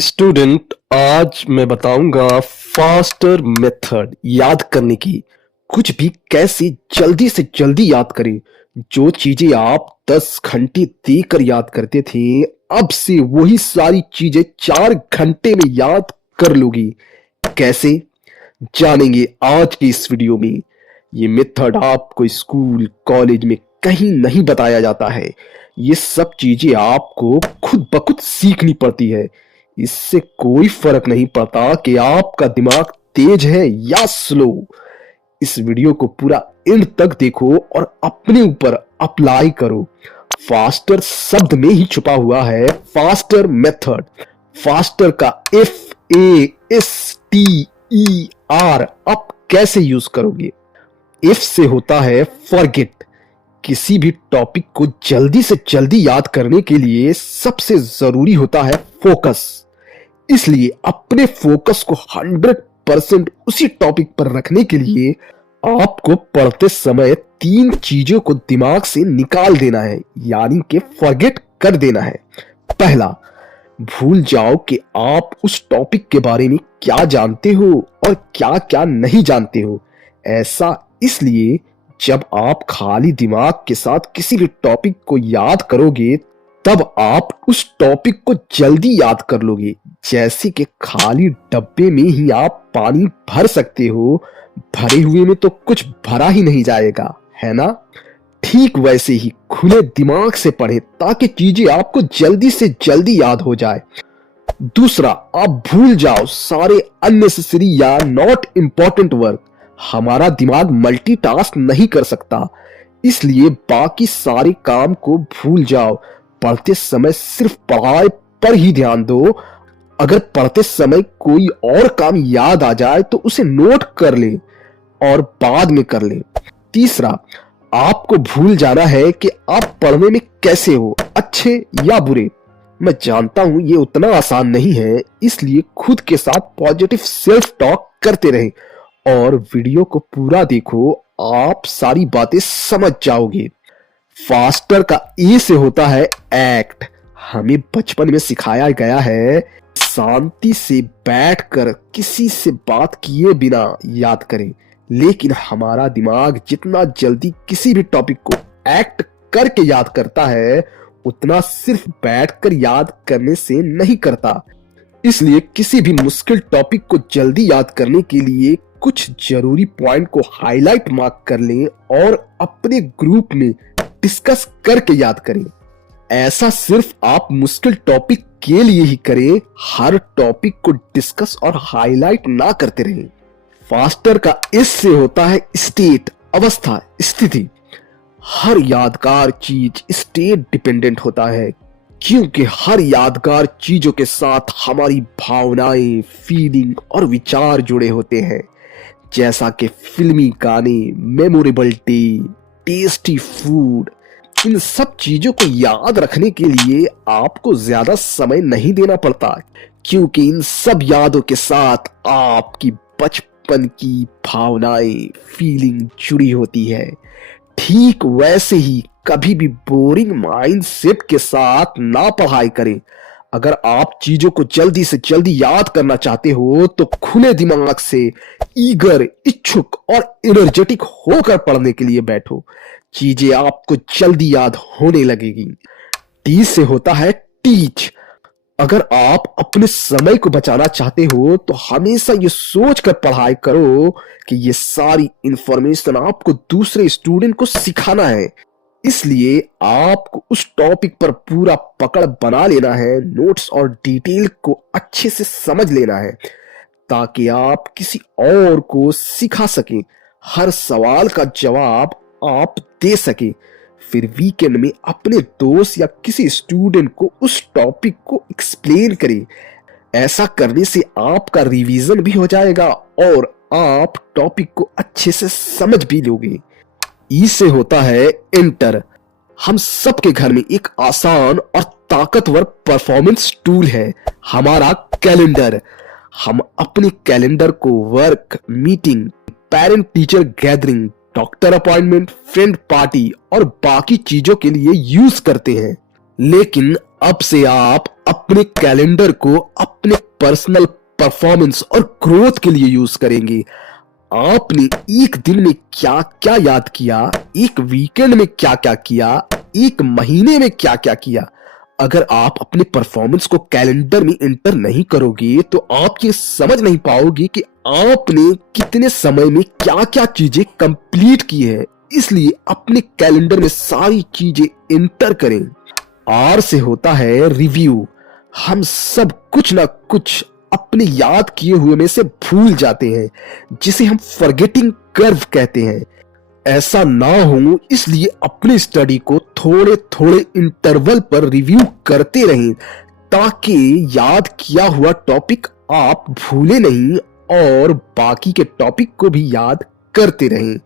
Student, आज मैं बताऊंगा फास्टर मेथड याद करने की। कुछ भी कैसे जल्दी से जल्दी याद करें। जो चीजें आप 10 घंटे देकर याद करते थे, अब से वही सारी चीजें 4 घंटे में याद कर लोगी। कैसे जानेंगे आज की इस वीडियो में। ये मेथड आपको स्कूल कॉलेज में कहीं नहीं बताया जाता है। ये सब चीजें आपको खुद ब खुद सीखनी पड़ती है। इससे कोई फर्क नहीं पड़ता कि आपका दिमाग तेज है या स्लो। इस वीडियो को पूरा एंड तक देखो और अपने ऊपर अप्लाई करो। फास्टर शब्द में ही छुपा हुआ है फास्टर मेथड। फास्टर का FASTER आप कैसे यूज करोगे? इफ से होता है फॉरगेट। किसी भी टॉपिक को जल्दी से जल्दी याद करने के लिए सबसे जरूरी होता है फोकस। इसलिए अपने फोकस को 100% उसी टॉपिक पर रखने के लिए आपको पढ़ते समय 3 चीजों को दिमाग से निकाल देना है, यानी कि फॉरगेट कर देना है। पहला, भूल जाओ कि आप उस टॉपिक के बारे में क्या जानते हो और क्या क्या नहीं जानते हो। ऐसा इसलिए जब आप खाली दिमाग के साथ किसी भी टॉपिक को याद करोगे तब आप उस टॉपिक को जल्दी याद कर लोगे। जैसे कि खाली डब्बे में ही आप पानी भर सकते हो, भरे हुए में तो कुछ भरा ही नहीं जाएगा, है ना? ठीक वैसे ही खुले दिमाग से पढ़ें ताकि चीजें आपको जल्दी से जल्दी याद हो जाए। दूसरा, आप भूल जाओ सारे अननेसेसरी या नॉट इंपॉर्टेंट वर्क। हमारा दिमाग मल्टीटास्क नहीं कर सकता, इसलिए बाकी सारे काम को भूल जाओ। पढ़ते समय सिर्फ पढ़ाई पर ही ध्यान दो। अगर पढ़ते समय कोई और काम याद आ जाए तो उसे नोट कर ले और बाद में कर ले। तीसरा, आपको भूल जाना है कि आप पढ़ने में कैसे हो, अच्छे या बुरे। मैं जानता हूं ये उतना आसान नहीं है, इसलिए खुद के साथ पॉजिटिव सेल्फ टॉक करते रहें और वीडियो को पूरा देखो, आप सारी बातें समझ जाओगे। फास्टर का ए से होता है एक्ट। हमें बचपन में सिखाया गया है शांति से बैठकर किसी से बात किए बिना याद करें, लेकिन हमारा दिमाग जितना जल्दी किसी भी टॉपिक को एक्ट करके याद करता है उतना सिर्फ बैठकर याद करने से नहीं करता। इसलिए किसी भी मुश्किल टॉपिक को जल्दी याद करने के लिए कुछ जरूरी पॉइंट को हाईलाइट मार्क कर लें और अपने ग्रुप में डिस्कस करके याद करें। ऐसा सिर्फ आप मुश्किल टॉपिक के लिए ही करें, हर टॉपिक को डिस्कस और हाईलाइट ना करते रहें। फास्टर का इस से होता है स्टेट, अवस्था, स्थिति। हर यादगार चीज स्टेट डिपेंडेंट होता है, क्योंकि हर यादगार चीजों के साथ हमारी भावनाएं, फीलिंग और विचार जुड़े होते हैं। जैसा कि फिल्मी गाने, मेमोरेबल डे, टेस्टी फूड। इन सब चीजों को याद रखने के लिए आपको ज्यादा समय नहीं देना पड़ता, क्योंकि इन सब यादों के साथ आपकी बचपन की भावनाएं, फीलिंग जुड़ी होती है। ठीक वैसे ही कभी भी बोरिंग माइंडसेट के साथ ना पढ़ाई करें। अगर आप चीजों को जल्दी से जल्दी याद करना चाहते हो तो खुले दिमाग से ईगर, इच्छुक और एनर्जेटिक होकर पढ़ने के लिए बैठो। चीजें आपको जल्दी याद होने लगेगी। टी से होता है टीच। अगर आप अपने समय को बचाना चाहते हो तो हमेशा ये सोच कर पढ़ाई करो कि ये सारी इंफॉर्मेशन आपको दूसरे स्टूडेंट को सिखाना है। इसलिए आपको उस टॉपिक पर पूरा पकड़ बना लेना है, नोट्स और डिटेल को अच्छे से समझ लेना है ताकि आप किसी और को सिखा सकें। हर सवाल का जवाब आप दे सकें। फिर वीकेंड में अपने दोस्त या किसी स्टूडेंट को उस टॉपिक को एक्सप्लेन करें। ऐसा करने से आपका रिवीजन भी हो जाएगा और आप टॉपिक को अच्छे से समझ भी लोगे। ई से होता है एंटर। हम सबके घर में एक आसान और ताकतवर परफॉर्मेंस टूल है, हमारा कैलेंडर। हम अपने कैलेंडर को work, meeting, parent teacher gathering, doctor appointment, friend party और बाकी चीजों के लिए यूज करते हैं। लेकिन अब से आप अपने कैलेंडर को अपने पर्सनल परफॉर्मेंस और ग्रोथ के लिए यूज करेंगे। आपने एक दिन में क्या क्या याद किया, एक वीकेंड में क्या क्या किया, एक महीने में क्या क्या किया। अगर आप अपने परफॉर्मेंस को कैलेंडर में एंटर नहीं करोगे तो आप ये समझ नहीं पाओगे कि आपने कितने समय में क्या क्या चीजें कंप्लीट की है। इसलिए अपने कैलेंडर में सारी चीजें एंटर करें। आर से होता है रिव्यू। हम सब कुछ ना कुछ अपने याद किए हुए में से भूल जाते हैं, जिसे हम फॉरगेटिंग कर्व कहते हैं। ऐसा ना हो इसलिए अपनी स्टडी को थोड़े थोड़े इंटरवल पर रिव्यू करते रहें, ताकि याद किया हुआ टॉपिक आप भूले नहीं और बाकी के टॉपिक को भी याद करते रहें।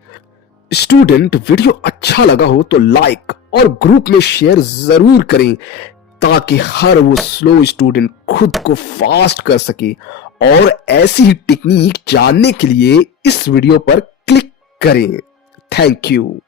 स्टूडेंट, वीडियो अच्छा लगा हो तो लाइक और ग्रुप में शेयर जरूर करें, ताकि हर वो स्लो स्टूडेंट खुद को फास्ट कर सके। और ऐसी ही टेक्निक जानने के लिए इस वीडियो पर क्लिक करें। Thank you.